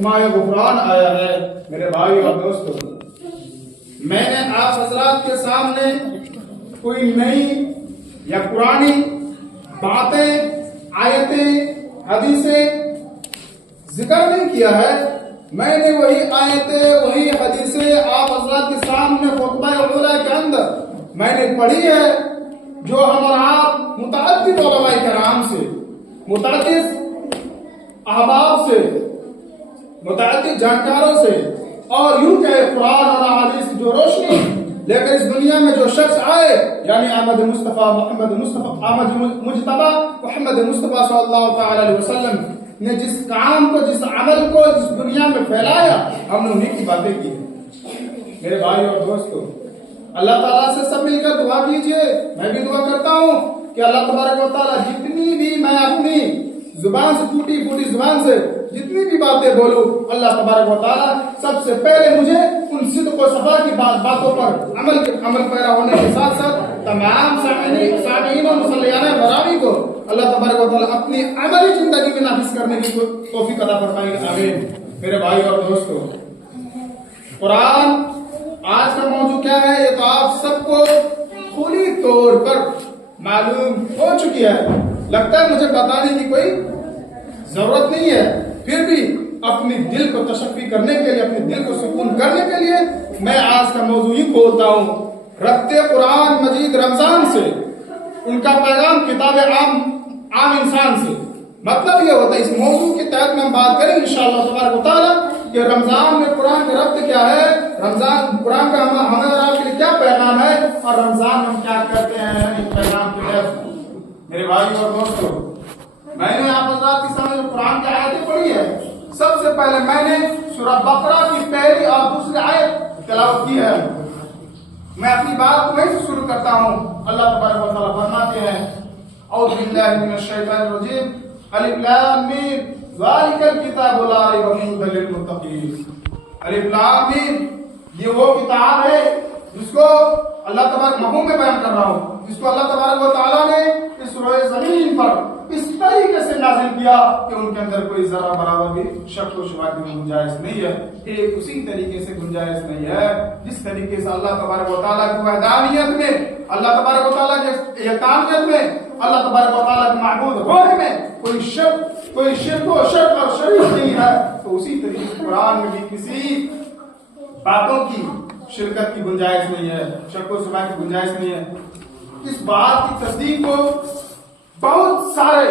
ماہ غفران آیا ہے۔ میرے بھائی اور دوستو، میں نے آپ حضرات کے سامنے کوئی نئی یا پرانی باتیں، آیتیں، حدیثیں ذکر نہیں کیا ہے۔ میں نے وہی آیتیں، وہی حدیثیں آپ حضرات کے سامنے خطبہ اولیاء کے اندر میں نے پڑھی ہے، جو ہمارا متعدد علماء کرام سے، متعدد احباب سے، متعدد جانکاروں سے، اور یوں کہ قرآن اور احادیث کی جو روشنی لے کر اس دنیا میں جو شخص آئے، یعنی احمد مصطفیٰ محمد مصطفیٰ احمد مجتبیٰ محمد مصطفیٰ صلی اللہ تعالی علیہ وسلم نے جس کام کو، جس عمل کو اس دنیا میں پھیلایا، ہم نے انہیں کی باتیں کی ہیں۔ میرے بھائی اور دوستو، اللہ تعالیٰ سے سب مل کر دعا کیجئے۔ میں بھی دعا کرتا ہوں کہ اللہ تبارک و تعالیٰ جتنی بھی میں اپنی زبان سے، ٹوٹی پھوٹی زبان سے جتنی بھی باتیں بولوں، اللہ تبارک و تعالیٰ سب سے پہلے مجھے ان صدق و صفا کی باتوں پر عمل پیرا ہونے کے ساتھ ساتھ تمام سامعین اور مسلیان برامی کو اللہ تبارک و تعالیٰ اپنی عملی زندگی میں نافذ کرنے کی توفیق عطا فرمائے، آمین۔ میرے بھائی اور دوستو، قرآن آج کا موضوع کیا ہے، یہ تو آپ سب کو کھلی طور پر معلوم ہو چکی ہے، لگتا ہے مجھے بتانے کی کوئی ضرورت نہیں ہے، پھر بھی اپنے دل کو تشفی کرنے کے لیے، اپنے دل کو سکون کرنے کے لیے میں آج کا موضوع ہی کھولتا ہوں۔ ربط قرآن مجید رمضان سے، ان کا پیغام کتاب عام انسان سے، مطلب یہ ہوتا ہے اس موضوع کے تحت میں ہم بات کریں انشاءاللہ تبارک و تعالیٰ کہ رمضان میں قرآن کا ربط کیا ہے، رمضان قرآن کا ہمیں اور آپ کے لیے کیا پیغام ہے، اور رمضان ہم کیا کرتے ہیں اس پیغام کے تحت۔ میرے بھائی اور دوستو، میں نے آپ حضرات کے سامنے جو قرآن کی آیتیں پڑھی ہے، سب سے پہلے میں نے سورہ بقرہ کی پہلی اور دوسری آیت تلاوت کی ہے۔ میں اپنی بات کو وہیں سے شروع کرتا ہوں۔ اللہ تبارک و تعالیٰ فرماتے ہیں، اعوذ باللہ من الشیطان الرجیم، الف لام میم ذالک الکتاب لا ریب فیہ ھدی للمتقین۔ الف لام میم، یہ وہ کتاب ہے جس کو اللہ تبارک، مفہوم میں بیان کر رہا ہوں، جس کو اللہ تبارک و تعالیٰ نے اس روئے زمین پر اس طریقے سے نازل کیا کہ ان کے اندر کوئی ذرہ برابر بھی شک و شبہ کی گنجائش نہیں ہے، ایک اسی طریقے سے گنجائش نہیں ہے جس طریقے سے اللہ تبارک و تعالیٰ کی وحدانیت میں، اللہ تبارک و تعالیٰ کی یکتانیت میں، اللہ تبارک و تعالیٰ کے معبود ہونے میں کوئی شرک و شرک اور شریک نہیں ہے، تو اسی طریقے سے قرآن میں بھی کسی باتوں کی شرکت کی گنجائش نہیں ہے، شک و شبہ کی گنجائش نہیں ہے۔ اس بات کی تصدیق کو بہت سارے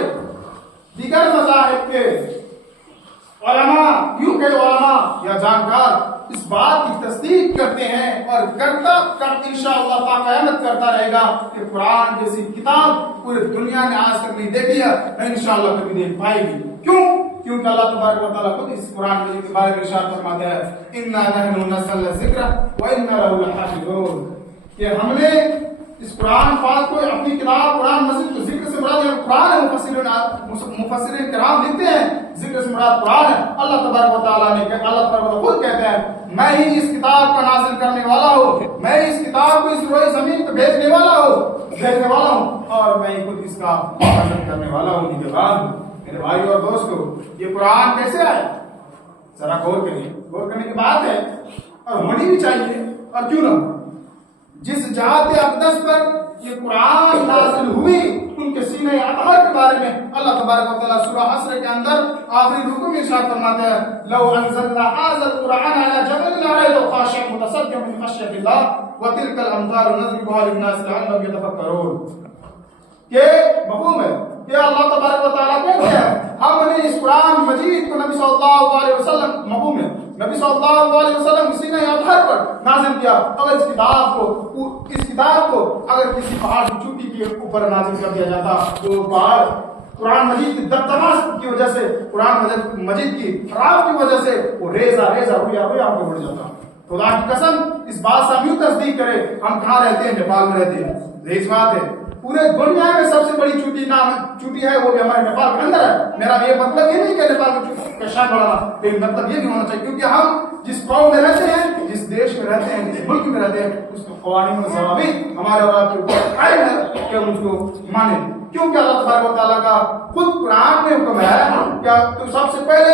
دیگر مذاہب کے علماء، یوں کہ علماء یا جانکار اس بات کی تصدیق کرتے ہیں اور انشاءاللہ تا قیامت کرتا رہے گا کہ قرآن جیسی کتاب پوری دنیا نے آج تک نہیں دیکھی ہے، انشاءاللہ کبھی دیکھ پائے گی۔ کیونکہ اللہ تبارک و تعالیٰ خود اس قرآن مجید کے بارے میں ارشاد فرماتا ہے، اِنَّا نَحْنُ نَزَّلْنَا الذِّکْرَ وَإِنَّا لَهُ لَحَافِظُونَ، کہ ہم نے اس قرآن پاک کو، اپنی کتاب قرآن مجید کو، ذکر سے مراد یہ قرآن ہے، مفسرین کرام لکھتے ہیں ذکر سے مراد قرآن ہے۔ اللہ تبارک و تعالیٰ نے، اللہ تبارک و تعالیٰ خود کہتے ہیں، میں ہی اس کتاب کو نازل کرنے والا ہوں، میں اس کتاب کو اس روئے زمین پہ بھیجنے والا ہوں، اور میں ہی خود اس کا حفاظت کرنے والا ہوں، نگہبان۔ میرے بھائی اور دوستو، یہ قرآن کیسے آئے، ذرا غور کریے، غور کرنے کی بات ہے اور ہونی بھی چاہیے، اور کیوں نہ۔ جس جہاد اقدس پر یہ قرآن نازل ہوئی، ان کے سینے اطہر کے بارے میں اللہ تبارک و تعالیٰ سورہ حشر کے اندر آخری رکوع میں ارشاد فرماتا ہے، لو انزلنا هذا القرآن على جبل لرأيته خاشعا متصدعا من خشية الله وتلك الأمثال نضربها للناس لعلهم يتفكرون۔ کہ مفہوم ہے کہ اللہ تبارک و تعالیٰ کہتے ہیں، ہم نے اس قرآن مجید کو نبی صلی اللہ علیہ وسلم، مفہوم ہے، نبی صلی اللہ علیہ وسلم سینہ اطہر پر نازل کیا۔ اگر اس کتاب کو اگر کسی پہاڑ کی چوٹی کے اوپر نازل کر دیا جاتا تو پہاڑ قرآن مجید کی دبدبا کی وجہ سے، قرآن مجید کی خراب کی وجہ سے وہ ریزہ ہویا ہو کے اڑ جاتا۔ خدا کی قسم، اس بات سے ہم یوں تصدیق کریں، ہم کہاں رہتے ہیں؟ نیپال میں رہتے ہیں، ریز بات ہے، پورے دنیا میں سب سے بڑی چوٹی ہے وہ بھی ہمارے نیپال کے اندر ہے۔ میرا یہ مطلب یہ نہیں کہ نیپال کا شان بڑھانا، لیکن مطلب یہ نہیں ہونا چاہیے، کیونکہ ہم جس قوم میں رہتے ہیں، جس دیش میں رہتے ہیں، جس ملک میں رہتے ہیں، اس کے قوانین و ضوابط ہمارے اور آپ کے اوپر قائم ہے کہ ہم اس کو مانیں، کیونکہ اللہ تبارک و تعالیٰ کا خود قرآن میں حکم ہے کہ تو سب سے پہلے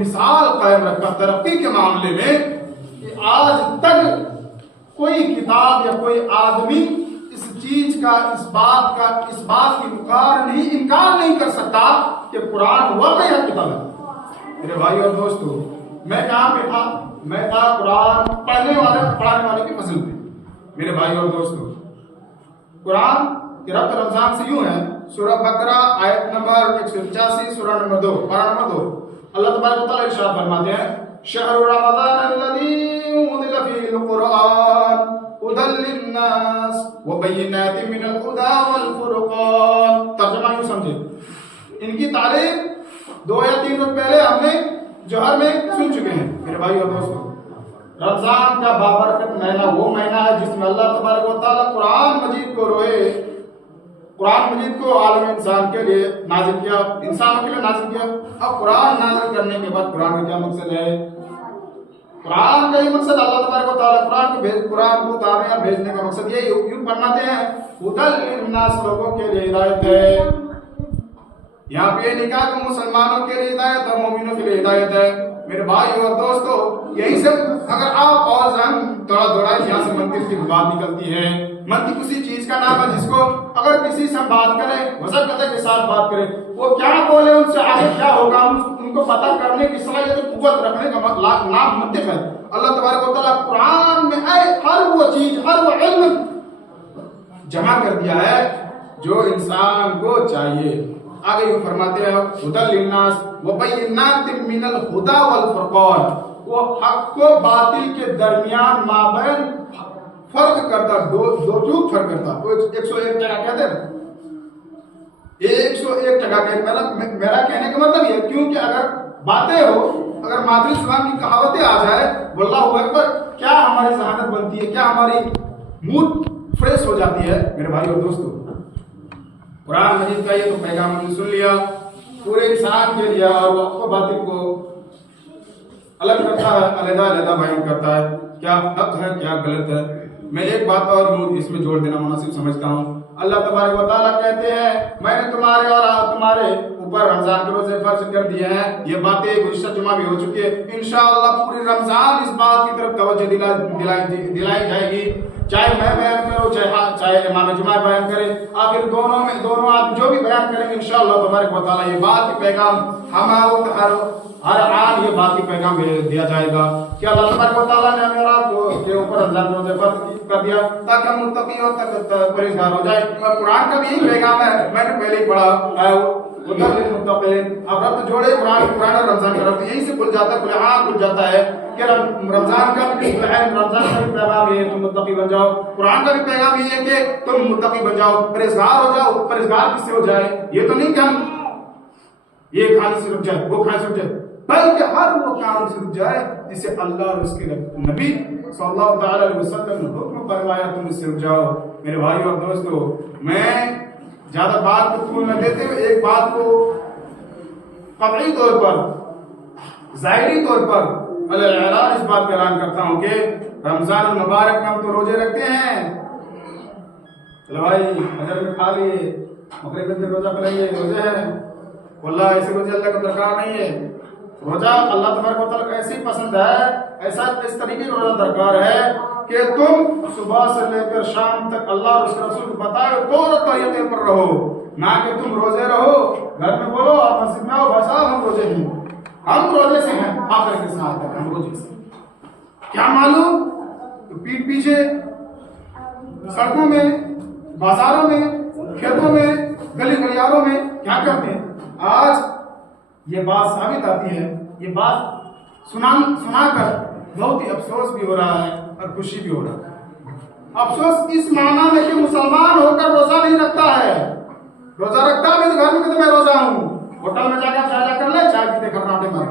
مثال قائم رکھا ترقی کے معاملے میں کہ آج تک کوئی کتاب یا کوئی آدمی اس چیز کا اس بات کی انکار نہیں کر سکتا کہ قرآن واقعی کتاب ہے۔ میرے بھائی اور دوستو، میں کہاں پہ تھا؟ میں تھا قرآن پڑھنے والے کی فصل پہ۔ میرے بھائی اور دوستو، قرآن کی ربط رمضان سے یوں ہے، سورہ بقرہ آیت نمبر 185، سورہ نمبر 2، پارہ نمبر 2، اللہ تبارک و تعالیٰ ارشاد فرماتے ہیں شہر رمضان الذی انزل فیہ القرآن ھدی للناس وبینات من الھدی والفرقان۔ ترجمہ یوں سمجھے، ان کی تعلیم 2 یا 3 روز پہلے ہم نے جوہر میں سن چکے ہیں۔ میرے بھائی اور دوستو، رمضان کا بابرکت مہینہ وہ مہینہ ہے جس میں اللہ تبارک و تعالیٰ قرآن مجید کو عالم انسان کے لیے نازل کیا، انسانوں کے لیے نازل کیا۔ اب قرآن نازل کرنے کے بعد قرآن کا کیا مقصد ہے؟ قرآن کا یہ مقصد اللہ تبارک و تعالیٰ قرآن کو اتارنے اور بھیجنے کا مقصد یہ یوں فرماتے ہیں ھدی للناس، لوگوں کے لیے ہدایت ہے۔ یہاں پہ یہ نہیں کہا کہ مسلمانوں کے لیے ہدایت ہے، مومنوں کے لیے ہدایت ہے۔ میرے بھائی اور دوستو، یہی سے اگر آپ اور تھوڑا یہاں سے منطق کی بات نکلتی ہے۔ منطق کسی چیز کا نام ہے جس کو اگر کسی سے بات کریں، وضاحت کے ساتھ بات کریں، وہ کیا بولے ان سے آگے کیا ہوگا، ان کو پتہ کرنے کی صلاحیت قوت رکھنے کا نام منطق ہے۔ اللہ تبارک و تعالیٰ قرآن میں ہر وہ چیز، ہر وہ علم جمع کر دیا ہے جو انسان کو چاہیے۔ آگے یہ فرماتے ہیں ھدی للناس وبینات من الھدی والفرقان، وہ حق و باطل کے درمیان مابین فرق کرتا، دو فرق کرتا۔ 101 جگہ کہتے ہیں، 101 جگہ کہتے ہیں۔ میرا کہنے کا مطلب یہ، کیونکہ اگر باتیں ہو، اگر مادری زبان کی کہاوتیں آ جائے، واللہ اکبر، کیا ہماری ذہانت بنتی ہے، کیا ہماری موڈ فریش ہو جاتی ہے۔ میرے بھائی اور دوستو، قرآن مجید کا یہ تو پیغام ہم نے سن لیا، پورے انسان کے لیے، اور وہ حق و باطل کو الگ کرتا ہے، علیحدہ بیان کرتا ہے، کیا حق ہے کیا غلط ہے۔ میں ایک بات اور اس میں جوڑ دینا مناسب سمجھتا ہوں۔ اللہ تبارک و تعالیٰ کہتے ہیں میں نے تمہارے اور تمہارے اوپر رمضان کے روزے فرض کر دیے ہیں۔ یہ باتیں گزشتہ جمعہ بھی ہو چکی ہے۔ انشاءاللہ پوری رمضان اس بات کی طرف توجہ دلائی جائے گی، چاہے میں بیان کروں چاہے امام جمعہ بیان کرے، آخر دونوں آپ جو بھی بیان کریں گے انشاءاللہ تبارک و تعالیٰ یہ بات کی پیغام ہر عام یہ بات کی پیغام دیا جائے گا کہ اللہ تبارک و تعالیٰ نے ہمیں آپ کے اوپر رمضان روزے فرض کر دیا تاکہ ہم متقی اور پرہیزگار ہو جائے۔ اور قرآن کا بھی یہی پیغام ہے، میں نے پہلے ہی پڑھا اب ربط جوڑے قرآن اور رمضان کا ربط یہیں سے کھل جاتا ہے، کھل جاتا ہے کہ رمضان کا بھی پیغام یہ ہے تم متقی بن جاؤ، قرآن کا بھی پیغام یہ ہے کہ تم متقی بن جاؤ، پرہیزگار ہو جاؤ۔ پرہیزگار کس سے ہو جائے؟ یہ تو نہیں کہ ہم یہ کھانے سے رک جائے، وہ کھانے سے رک جائے، بلکہ ہر وہ کام سے رک جائے جسے اللہ اور اس کے نبی صلی اللہ تعالی علیہ وسلم نے حکم فرمایا تم اس سے رک جاؤ۔ میرے بھائی اور دوستو، میں زیادہ بات کو طول نہ دیتے ہوئے ایک بات کو قطعی طور پر، ظاہری طور پر اعلان اس بات کا اعلان کرتا ہوں کہ رمضان المبارک میں ہم تو روزے رکھتے ہیں، چلو بھائی فجر میں کھا لیے، مغرب میں روزہ پڑیں گے، روزے ہیں، واللہ ایسے روزے اللہ کو درکار نہیں ہے۔ روزہ اللہ تبارک و تعالیٰ کو ایسی پسند ہے، اس طریقے کا روزہ درکار ہے کہ تم صبح سے لے کر شام تک اللہ اور اس کے رسول کو بتائے تو طریقے پر رہو، نہ کہ تم روزے رہو گھر میں بولو آپ مسجد میں آؤ بھائی صاحب ہم روزے ہیں، ہم روزے سے ہیں، آخر کے ساتھ ہم روزے سے کیا معلوم پیٹ پیچھے سڑکوں میں، بازاروں میں، کھیتوں میں، گلی گلیاروں میں کیا کرتے ہیں۔ آج یہ بات ثابت آتی ہے، یہ بات سنا کر بہت ہی افسوس بھی ہو رہا ہے اور خوشی بھی ہو رہا ہے۔ افسوس اس معنی میں کہ مسلمان ہو کر روزہ نہیں رکھتا ہے، روزہ رکھتا ہے تو گھر میں میں روزہ ہوں، ہوٹل میں جا کر چائے کر لے، چائے پیتے کھرناٹے مار۔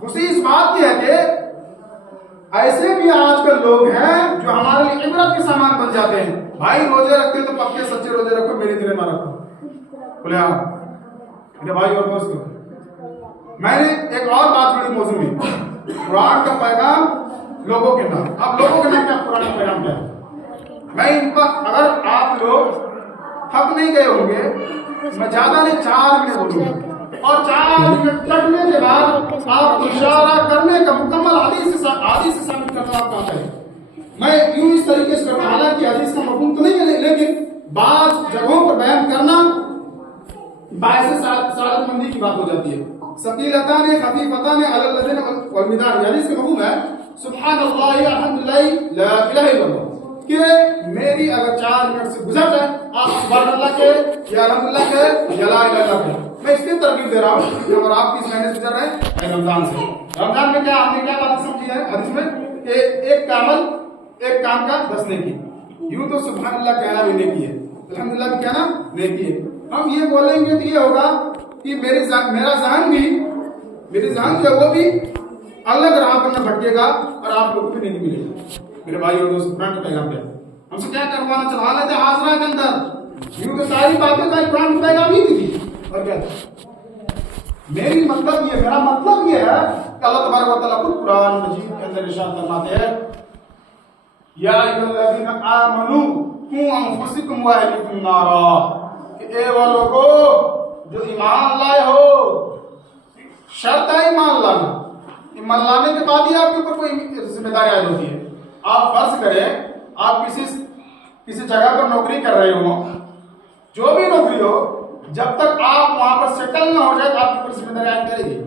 خوشی اس بات کی ہے کہ ایسے بھی آج کل لوگ ہیں جو ہمارے لیے عبرت کے سامان بن جاتے ہیں۔ بھائی روزے رکھتے تو پکے سچے روزے رکھو، میری دل نہ رکھو۔ بولے ہاں میرے بھائی اور دوستو، میں نے ایک اور بات جڑی موضوع میں، قرآن کا پیغام لوگوں کے نام، اب لوگوں کے نام کیا قرآن کا پیغام کیا ہے؟ میں ان پر اگر آپ لوگ تھک نہیں گئے ہوں گے، میں زیادہ نہیں 4 منٹ بولوں گا، اور 4 منٹ کٹنے کے بعد آپ اشارہ کرنے کا مکمل حدیث سے ثابت کرنا آپ کا ہے. میں یوں اس طریقے سے کرتا ہوں، حالانکہ حدیث کا مفہوم تو نہیں ہے، لیکن بعض جگہوں پر بیان کرنا باعث سعادت مندی کی بات ہو جاتی ہے. ثقیلتان خفیفتان علی الذین والمداد، یعنی اس کا مفہوم ہے سبحان اللہ الحمدللہ لا الہ الا اللہ، کہ میری اگر 4 منٹ سے گزر جائے آپ سبحان اللہ کے یا الحمدللہ کے یا لا الہ الا اللہ. میں اس کی ترغیب دے رہا ہوں کہ اگر آپ کس مہینے سے گزر رہے ہیں رمضان سے. رمضان میں کیا آپ نے کیا بات سمجھی ہے حدیث میں کہ ایک کام کا 10 نیکی. یوں تو سبحان اللہ کہنا بھی نیکی ہے، الحمدللہ بھی کہنا نیکی ہے. ہم یہ بولیں گے تو یہ ہوگا کہ میرا ذہن جو ہے وہ بھی الگ راہ پر نہ بھٹکے گا اور آپ لوگوں کو بھی نہیں ملے گا. میرے بھائی اور دوست، قرآن کا پیغام کیا ہم سے کیا کروانا چاہ حالت حاضرہ کے اندر یوں کہ ساری باتیں کا قرآن کا پیغام ہی تھی. اور کیا میرا مطلب یہ ہے کہ اللہ تبارک و تعالیٰ خود قرآن مجید کے اندر ارشاد فرماتے ہیں یا ایھا الذین آمنوا قوا انفسکم واہلیکم نارا، کہ اے وہ لوگو جو ایمان لائے ہو. شرط ہے ایمان لانا، ایمان لانے کے بعد ہی آپ کے اوپر کوئی ذمہ داری عائد ہوتی ہے. آپ فرض کریں آپ کسی جگہ پر نوکری کر رہے ہو، جو بھی نوکری ہو، جب تک آپ وہاں پر سیٹل نہ ہو جائے تو آپ کے اوپر ذمہ داری عائد کرے گی؟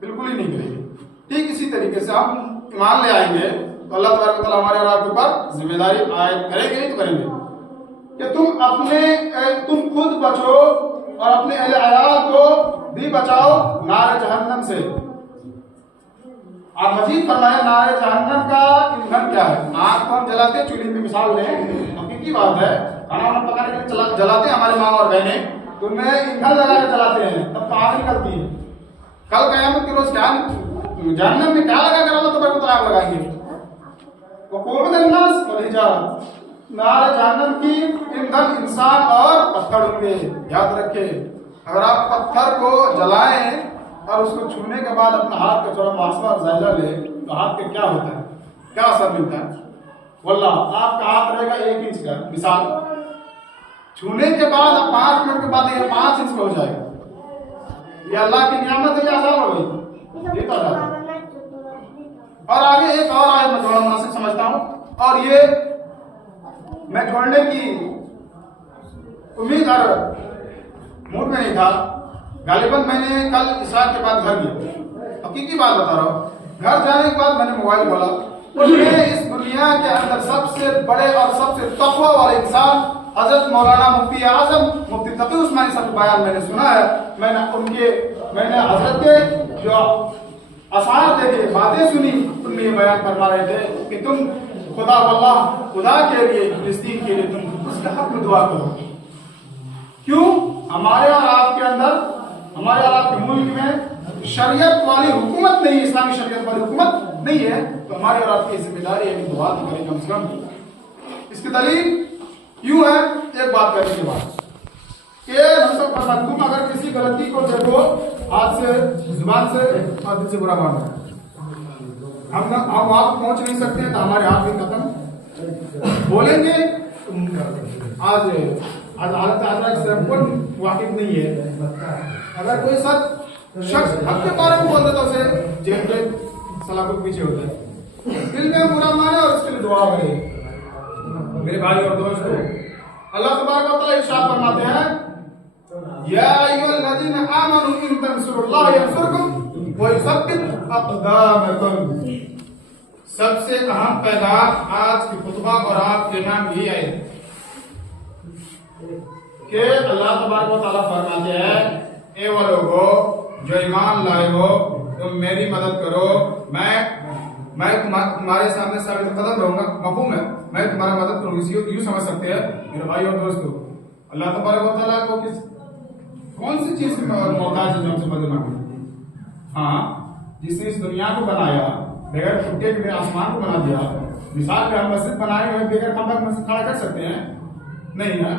بالکل ہی نہیں کرے گی. ٹھیک اسی طریقے سے ہم ایمان لے آئیں گے تو اللہ تبارک و تعالیٰ ہمارے اور آپ کے اوپر ذمہ داری عائد کریں گے ہی تو کریں گے کہ تم خود بچو اور اپنے اہل عیال کو بھی بچاؤ نار جہنم سے. آپ مزید فرمائیں نار جہنم کا ایندھن کیا ہے؟ آگ کو ہم جلاتے ہیں، چولہے کی مثال لیں، حقیقی بات ہے. کھانا وانا پکانے کے لیے جلاتے ہیں ہمارے ماں اور بہنیں، تو ان میں ایندھن لگا کے جلاتے ہیں، تب تو آگ نکلتی ہے. کل قیامت کے روز جہنم میں کیا لگا کر اللہ تبارک و تعالیٰ لگائیں گے؟ وقود الناس والحجارہ، نار جہنم کی ایندھن انسان اور پتھر ہوں گے. یاد رکھے اگر آپ پتھر کو جلائیں اور اس کو چھونے کے بعد اپنا ہاتھ کا تھوڑا محاسبہ جائزہ لے تو ہاتھ پہ کیا ہوتا ہے، کیا اثر ملتا ہے؟ واللہ آپ کا ہاتھ رہے گا 1 انچ کا، مثال چھونے کے بعد 5 منٹ کے بعد یہ 5 انچ کا ہو جائے گا. یہ اللہ کی نعمت ہے، یہ آسان ہو گئی، یہ تو آزاد. اور آگے ایک اور آیت میں تھوڑا مناسب سمجھتا ہوں، اور یہ میں چھوڑنے کی امید اور موڈ میں نہیں تھا. غالباً میں نے کل عشاء کے بعد گھر گیا، حقیقی بات بتا رہا ہوں. گھر جانے کے بعد میں نے موبائل کھولا، اس میں اس دنیا کے اندر سب سے بڑے اور سب سے تقویٰ والے انسان حضرت مولانا مفتی اعظم مفتی تقی عثمانی صاحب کا بیان میں نے سنا ہے. میں نے حضرت کے جو اشعار دیکھے، باتیں سنی، ان میں یہ بیان فرما رہے تھے کہ تم خدا کے لیے، فلسطین کے لیے تم اس کے حق میں دعا کرو. کیوں؟ ہمارے اور آپ کے اندر، ہمارے اور آپ کے ملک میں شریعت والی حکومت نہیں، اسلامی شریعت والی حکومت نہیں ہے، تو ہمارے اور آپ کی ذمہ داری ہے کہ دعا تو کریں کم سے کم. اس کی دلیل یوں ہے، ایک بات کرنے کے بعد کہ تم اگر کسی غلطی کو دیکھو، ہاتھ سے، زبان سے اور دل سے برا مانو، ہم آپ پہنچ نہیں سکتے ہیں تو ہمارے ہاتھ میں ختم بولیں گے. آج حالت حاضرہ سے ہم کون واقف نہیں ہے. اگر کوئی شخص حق کے بارے میں بول دیتا اسے جیل کے سلاخوں کے پیچھے ہوتا ہے، دل میں برا مانے اور اس کے لیے دعا کرے. میرے بھائی اور دوستو، اللہ تبارک و تعالیٰ ارشاد فرماتے ہیں یا ایھا الذین آمنوا ان تنصروا اللہ ینصرکم ویثبت اقدامکم. سب سے اہم پیغام آج کی خطبہ اور آپ کے نام یہ ہے کہ اللہ تبارک و تعالیٰ فرماتے ہیں اے وہ لوگو جو ایمان لائے ہو، تم میری مدد کرو، میں تمہارے سامنے ثابت قدم رہوں گا. مفہوم ہے میں تمہاری مدد کروں گی. یوں سمجھ سکتے ہیں میرے بھائی اور دوستو، اللہ تبارک و تعالیٰ کو کون سی چیز کی محتاج ہے جو ہم سے مدد مانگے؟ ہاں، جس نے اس دنیا کو بنایا، بغیر ٹوٹے ہوئے آسمان کو بنا دیا. مثال پہ ہم مسجد بنائے ہوئے بغیر کھمبے کی مسجد کھڑا کر سکتے ہیں؟ نہیں نا.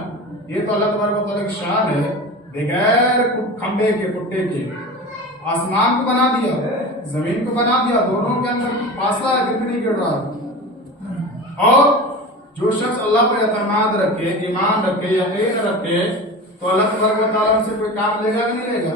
یہ تو اللہ تبارک و تعالیٰ کی شان ہے، بغیر کھمبے کے پٹے کے آسمان کو بنا دیا، زمین کو بنا دیا، دونوں کے اندر فاصلہ ہے، بالکل نہیں گر رہا. اور جو شخص اللہ پر اعتماد رکھے، ایمان رکھے، یقین رکھے، تو اللہ تبارک و تعالیٰ ان سے کوئی کام لے گا کہ نہیں لے گا؟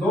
2